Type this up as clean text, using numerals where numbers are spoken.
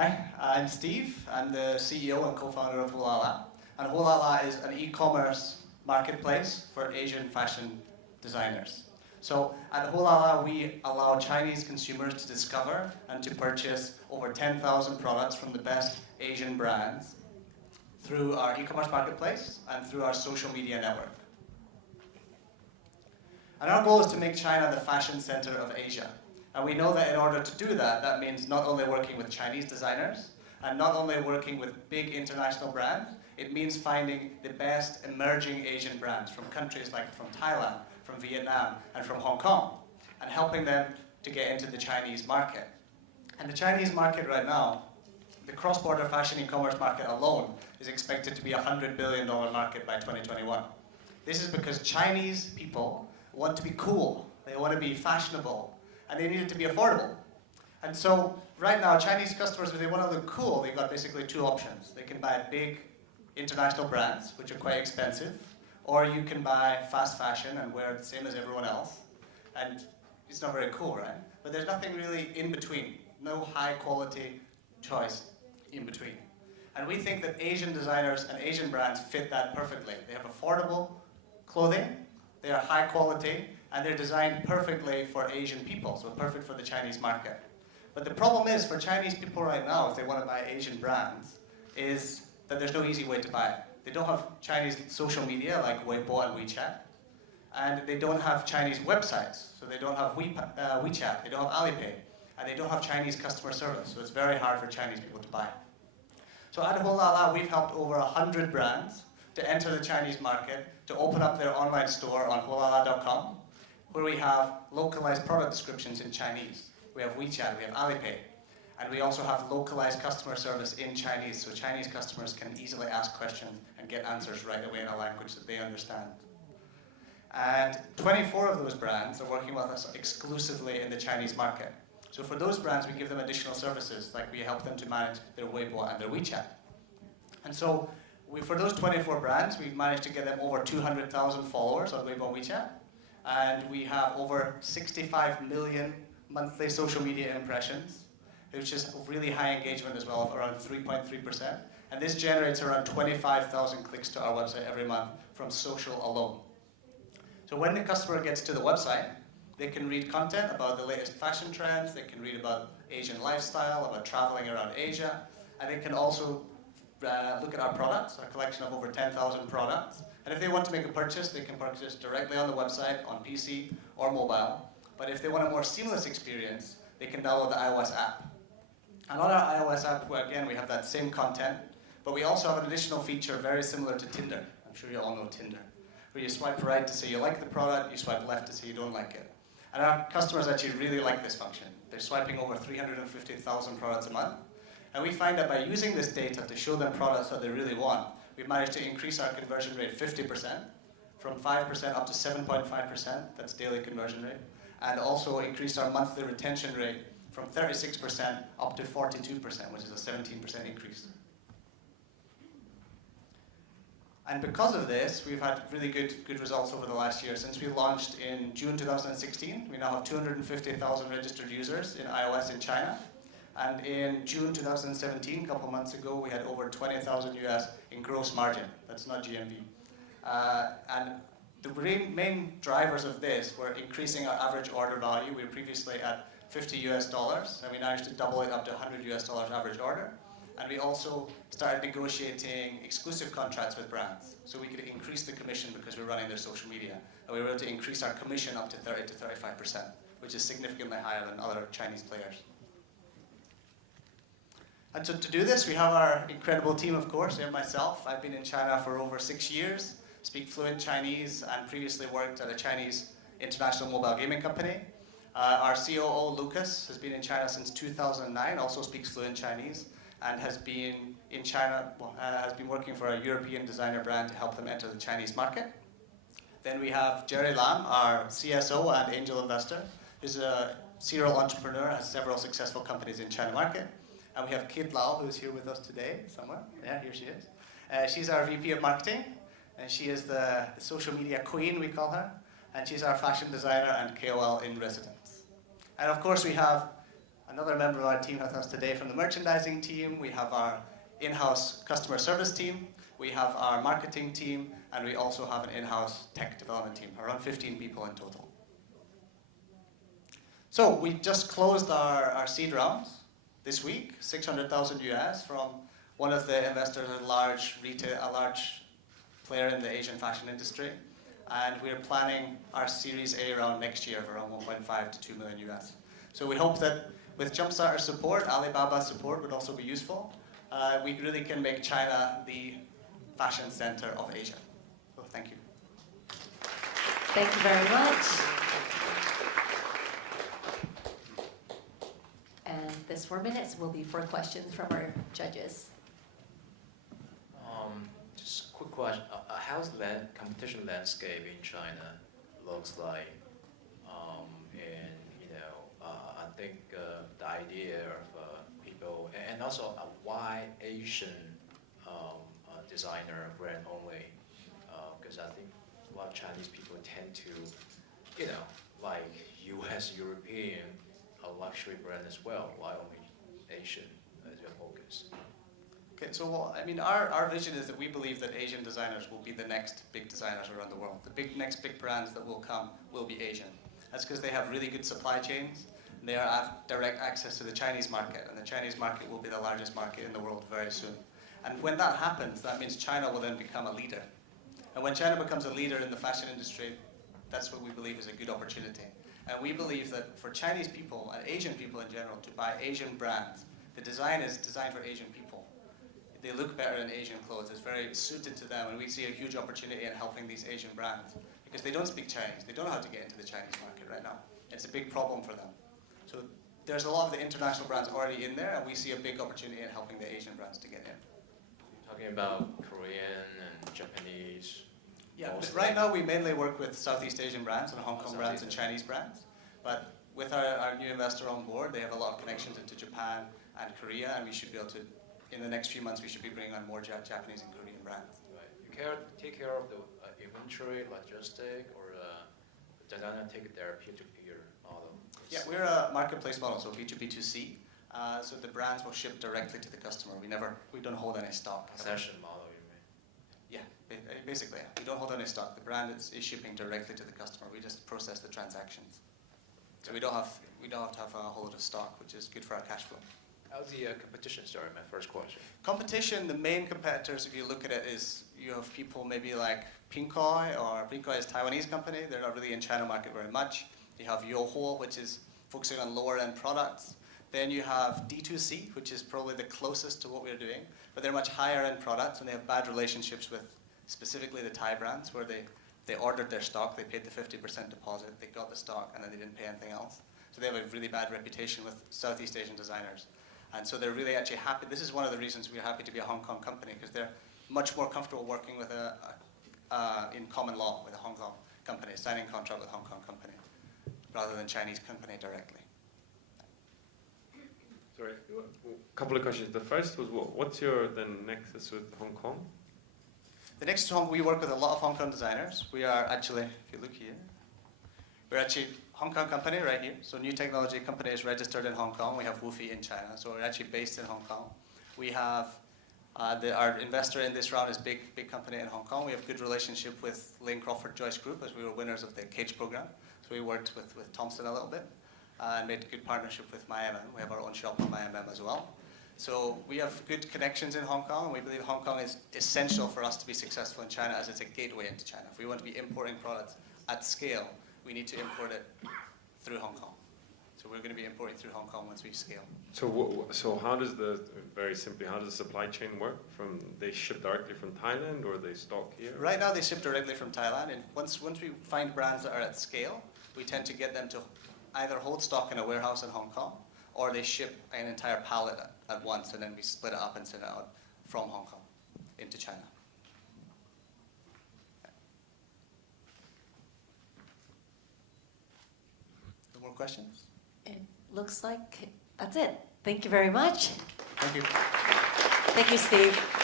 Hi, I'm Steve. I'm the CEO and co-founder of Hulala. And Hulala is an e-commerce marketplace for Asian fashion designers. So at Hulala, we allow Chinese consumers to discover and to purchase over 10,000 products from the best Asian brands through our e-commerce marketplace and through our social media network. And our goal is to make China the fashion center of Asia. And we know that in order to do that, that means not only working with Chinese designers and not only working with big international brands, it means finding the best emerging Asian brands from countries like from Thailand, from Vietnam, and from Hong Kong, and helping them to get into the Chinese market. And the Chinese market right now, the cross-border fashion e-commerce market alone is expected to be a $100 billion market by 2021. This is because Chinese people want to be cool, they want to be fashionable, and they need it to be affordable. And so right now, Chinese customers, if they want to look cool, they've got basically two options. They can buy big international brands, which are quite expensive, or you can buy fast fashion and wear it the same as everyone else. And it's not very cool, right? But there's nothing really in between, no high quality choice in between. And we think that Asian designers and Asian brands fit that perfectly. They have affordable clothing, they are high quality, and they're designed perfectly for Asian people, so perfect for the Chinese market. But the problem is for Chinese people right now, if they want to buy Asian brands, is that there's no easy way to buy it. They don't have Chinese social media like Weibo and WeChat, and they don't have Chinese websites, so they don't have WeChat, they don't have Alipay, and they don't have Chinese customer service, so it's very hard for Chinese people to buy. So at Hulala, we've helped over 100 brands to enter the Chinese market, to open up their online store on hulala.com, where we have localized product descriptions in Chinese. We have WeChat, we have Alipay, and we also have localized customer service in Chinese, so Chinese customers can easily ask questions and get answers right away in a language that they understand. And 24 of those brands are working with us exclusively in the Chinese market. So for those brands, we give them additional services, like we help them to manage their Weibo and their WeChat. And so for those 24 brands, we've managed to get them over 200,000 followers on Weibo and WeChat. And we have over 65 million monthly social media impressions, which is really high engagement as well, of around 3.3%. And this generates around 25,000 clicks to our website every month from social alone. So when the customer gets to the website, they can read content about the latest fashion trends, they can read about Asian lifestyle, about traveling around Asia, and they can also look at our products, our collection of over 10,000 products. And if they want to make a purchase, they can purchase directly on the website, on PC or mobile. But if they want a more seamless experience, they can download the iOS app. And on our iOS app, again, we have that same content, but we also have an additional feature very similar to Tinder. I'm sure you all know Tinder, where you swipe right to say you like the product, you swipe left to say you don't like it. And our customers actually really like this function. They're swiping over 350,000 products a month. And we find that by using this data to show them products that they really want, we've managed to increase our conversion rate 50%, from 5% up to 7.5%, that's daily conversion rate, and also increased our monthly retention rate from 36% up to 42%, which is a 17% increase. And because of this, we've had really good results over the last year. Since we launched in June 2016, we now have 250,000 registered users in iOS in China. And in June 2017, a couple months ago, we had over 20,000 US in gross margin. That's not GMV. And the main drivers of this were increasing our average order value. We were previously at $50 US, and we managed to double it up to $100 US average order. And we also started negotiating exclusive contracts with brands, so we could increase the commission because we're running their social media. And we were able to increase our commission up to 30 to 35%, which is significantly higher than other Chinese players. And so to do this, we have our incredible team, of course. We have myself. I've been in China for over 6 years, speak fluent Chinese, and previously worked at a Chinese international mobile gaming company. Our COO, Lucas, has been in China since 2009, also speaks fluent Chinese, and has been in China, has been working for a European designer brand to help them enter the Chinese market. Then we have Jerry Lam, our CSO and angel investor, who's a serial entrepreneur, has several successful companies in China market. And we have Kit Lau, who's here with us today, somewhere. Yeah, here she is. She's our VP of marketing, and she is the social media queen, we call her. And she's our fashion designer and KOL in residence. And of course, we have Another member of our team with us today from the merchandising team. We have our in-house customer service team. We have our marketing team, and we also have an in-house tech development team, around 15 people in total. So we just closed our seed round this week, 600,000 US from one of the investors, a large player in the Asian fashion industry. And we're planning our Series A round next year of around 1.5 to 2 million US. So we hope that with Jumpstarter support, Alibaba support would also be useful. We really can make China the fashion center of Asia. So thank you. Thank you very much. And this 4 minutes will be for questions from our judges. Just a quick question. How's the competition landscape in China looks like? I think the idea of people, and also why Asian designer brand only? Because I think a lot of Chinese people tend to, like US, European, a luxury brand as well. Why only Asian as your focus? Okay, so our vision is that we believe that Asian designers will be the next big designers around the world. The next big brands that will come will be Asian. That's because they have really good supply chains. They have direct access to the Chinese market, and the Chinese market will be the largest market in the world very soon. And when that happens, that means China will then become a leader. And when China becomes a leader in the fashion industry, that's what we believe is a good opportunity. And we believe that for Chinese people and Asian people in general to buy Asian brands, the design is designed for Asian people. They look better in Asian clothes. It's very suited to them, and we see a huge opportunity in helping these Asian brands because they don't speak Chinese. They don't know how to get into the Chinese market right now. It's a big problem for them. So there's a lot of the international brands already in there, and we see a big opportunity in helping the Asian brands to get in. You're talking about Korean and Japanese. Yeah, but right now we mainly work with Southeast Asian brands and Hong Kong brands and Chinese brands. But with our new investor on board, they have a lot of connections into Japan and Korea, and we should be able to, in the next few months, we should be bringing on more Japanese and Korean brands. Right. You take care of the inventory, logistic, or the designer take their peer-to-peer model? Yeah, we're a marketplace model, so B2B2C. So the brands will ship directly to the customer. We don't hold any stock. Concession model, you mean? Yeah, basically, we don't hold any stock. The brand is shipping directly to the customer. We just process the transactions. So we don't have to have a whole lot of stock, which is good for our cash flow. How's the competition started? My first question. Competition, the main competitors, if you look at it, is you have people maybe like Pinkoi, or Pinkoi is a Taiwanese company. They're not really in China market very much. You have Yoho, which is focusing on lower end products. Then you have D2C, which is probably the closest to what we're doing, but they're much higher end products, and they have bad relationships with specifically the Thai brands, where they ordered their stock, they paid the 50% deposit, they got the stock, and then they didn't pay anything else. So they have a really bad reputation with Southeast Asian designers. And so they're really actually happy. This is one of the reasons we're happy to be a Hong Kong company, because they're much more comfortable working with in common law with a Hong Kong company, signing a contract with a Hong Kong company, rather than Chinese company directly. Sorry, a couple of questions. The first was what's your then nexus with Hong Kong? The next Hong, we work with a lot of Hong Kong designers. We are actually, if you look here, we're actually Hong Kong company right here. So New Technology Company is registered in Hong Kong. We have Woofy in China, so we're actually based in Hong Kong. We have our investor in this round is big company in Hong Kong. We have good relationship with Lane Crawford Joyce Group, as we were winners of the CAGE program. So we worked with Thompson a little bit and made a good partnership with MyMM. We have our own shop on MyMM as well. So we have good connections in Hong Kong, and we believe Hong Kong is essential for us to be successful in China, as it's a gateway into China. If we want to be importing products at scale, we need to import it through Hong Kong. So we're going to be importing through Hong Kong once we scale. So how does very simply, how does the supply chain work? They ship directly from Thailand, or they stock here? Right now they ship directly from Thailand, and once we find brands that are at scale, we tend to get them to either hold stock in a warehouse in Hong Kong, or they ship an entire pallet at once, and then we split it up and send it out from Hong Kong into China. No more questions? It looks like that's it. Thank you very much. Thank you. Thank you, Steve.